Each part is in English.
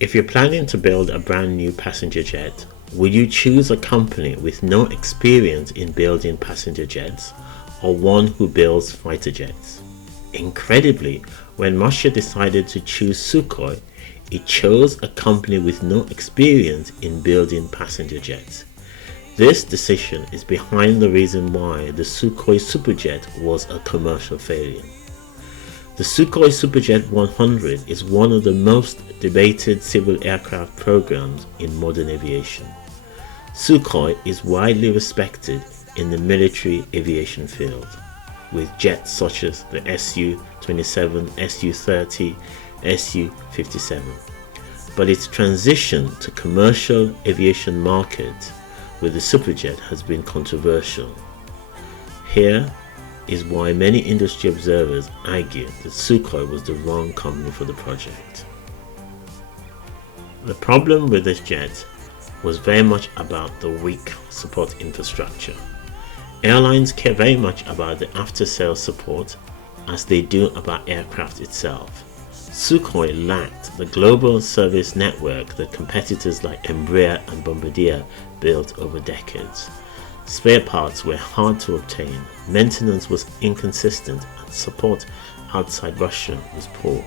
If you're planning to build a brand new passenger jet, would you choose a company with no experience in building passenger jets or one who builds fighter jets? Incredibly, when Russia decided to choose Sukhoi, it chose a company with no experience in building passenger jets. This decision is behind the reason why the Sukhoi Superjet was a commercial failure. The Sukhoi Superjet 100 is one of the most debated civil aircraft programs in modern aviation. Sukhoi is widely respected in the military aviation field, with jets such as the Su-27, Su-30, Su-57. But its transition to commercial aviation market with the Superjet has been controversial. Here is why many industry observers argue that Sukhoi was the wrong company for the project. The problem with this jet was very much about the weak support infrastructure. Airlines care very much about the after-sales support as they do about aircraft itself. Sukhoi lacked the global service network that competitors like Embraer and Bombardier built over decades. Spare parts were hard to obtain, maintenance was inconsistent, and support outside Russia was poor.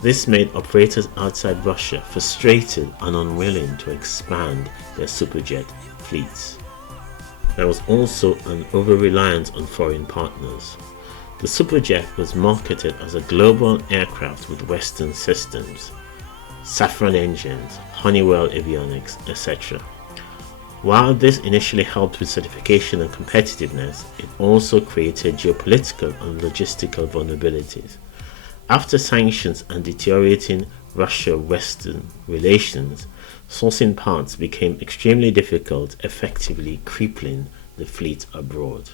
This made operators outside Russia frustrated and unwilling to expand their Superjet fleets. There was also an over-reliance on foreign partners. The Superjet was marketed as a global aircraft with Western systems, Safran engines, Honeywell avionics, etc. While this initially helped with certification and competitiveness, it also created geopolitical and logistical vulnerabilities. After sanctions and deteriorating Russia-Western relations, sourcing parts became extremely difficult, effectively crippling the fleet abroad.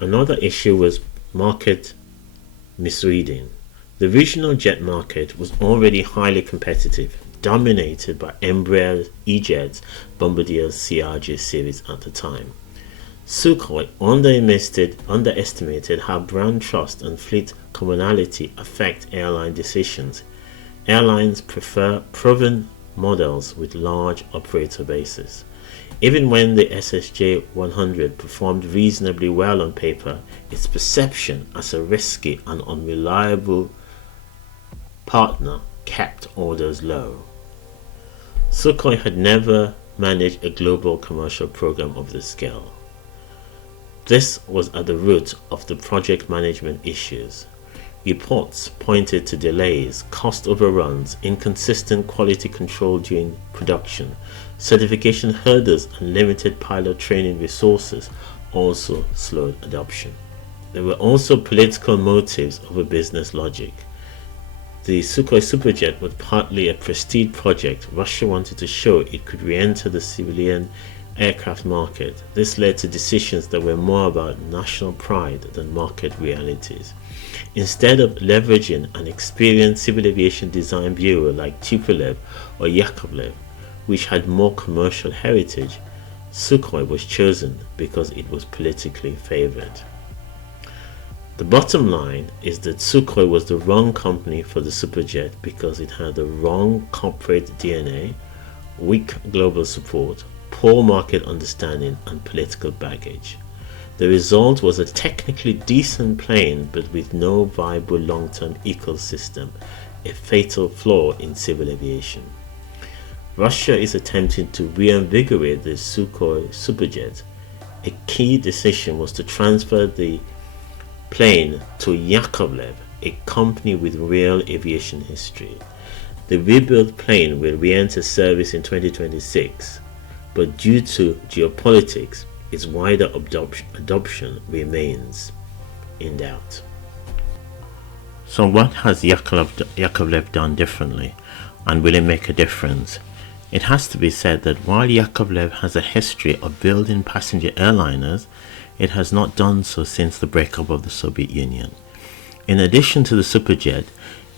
Another issue was market misreading. The regional jet market was already highly competitive, dominated by Embraer's E-Jets, Bombardier's CRJ series at the time. Sukhoi underestimated how brand trust and fleet commonality affect airline decisions. Airlines prefer proven models with large operator bases. Even when the SSJ 100 performed reasonably well on paper, its perception as a risky and unreliable partner kept orders low. Sukhoi had never managed a global commercial program of this scale. This was at the root of the project management issues. Reports pointed to delays, cost overruns, inconsistent quality control during production, certification hurdles, and limited pilot training resources also slowed adoption. There were also political motives over business logic. The Sukhoi Superjet was partly a prestige project. Russia wanted to show it could re-enter the civilian aircraft market. This led to decisions that were more about national pride than market realities. Instead of leveraging an experienced civil aviation design bureau like Tupolev or Yakovlev, which had more commercial heritage, Sukhoi was chosen because it was politically favored. The bottom line is that Sukhoi was the wrong company for the Superjet because it had the wrong corporate DNA, weak global support, poor market understanding, and political baggage. The result was a technically decent plane but with no viable long-term ecosystem, a fatal flaw in civil aviation. Russia is attempting to reinvigorate the Sukhoi Superjet. A key decision was to transfer the plane to Yakovlev, a company with real aviation history. The rebuilt plane will re-enter service in 2026, but due to geopolitics, its wider adoption remains in doubt. So what has Yakovlev done differently, and will it make a difference? It has to be said that while Yakovlev has a history of building passenger airliners, it has not done so since the breakup of the Soviet Union. In addition to the Superjet,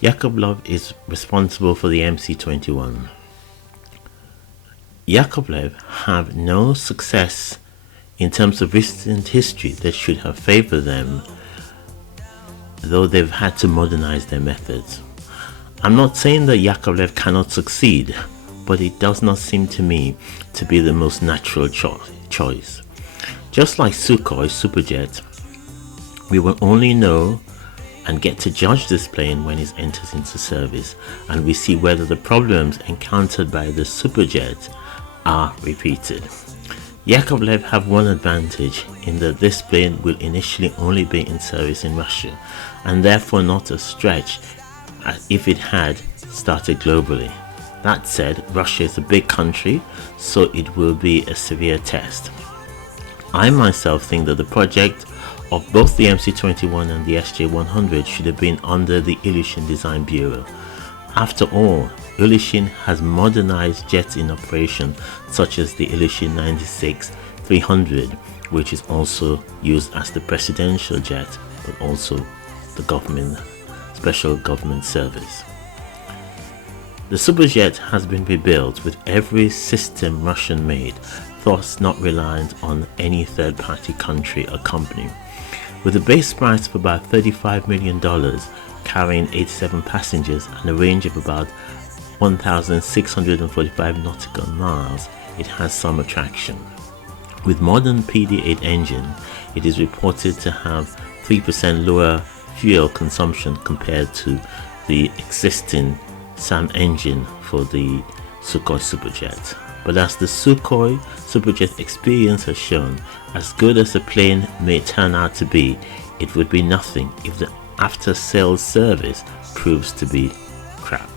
Yakovlev is responsible for the MC-21. Yakovlev have no success in terms of recent history that should have favored them, though they've had to modernize their methods. I'm not saying that Yakovlev cannot succeed, but it does not seem to me to be the most natural choice. Just like Sukhoi Superjet, we will only know and get to judge this plane when it enters into service and we see whether the problems encountered by the Superjet are repeated. Yakovlev have one advantage in that this plane will initially only be in service in Russia and therefore not a stretch if it had started globally. That said, Russia is a big country, so it will be a severe test. I myself think that the project of both the MC-21 and the SJ-100 should have been under the Aviation Design Bureau. After all, Aviation has modernized jets in operation such as the Aviation 96-300, which is also used as the presidential jet but also the special government service. The Superjet has been rebuilt with every system Russian made, thus not reliant on any third-party country or company. With a base price of about $35 million, carrying 87 passengers and a range of about 1,645 nautical miles, it has some attraction. With modern PD-8 engine, it is reported to have 3% lower fuel consumption compared to the existing SAM engine for the Sukhoi Superjet. But as the Sukhoi Superjet experience has shown, as good as the plane may turn out to be, it would be nothing if the after-sales service proves to be crap.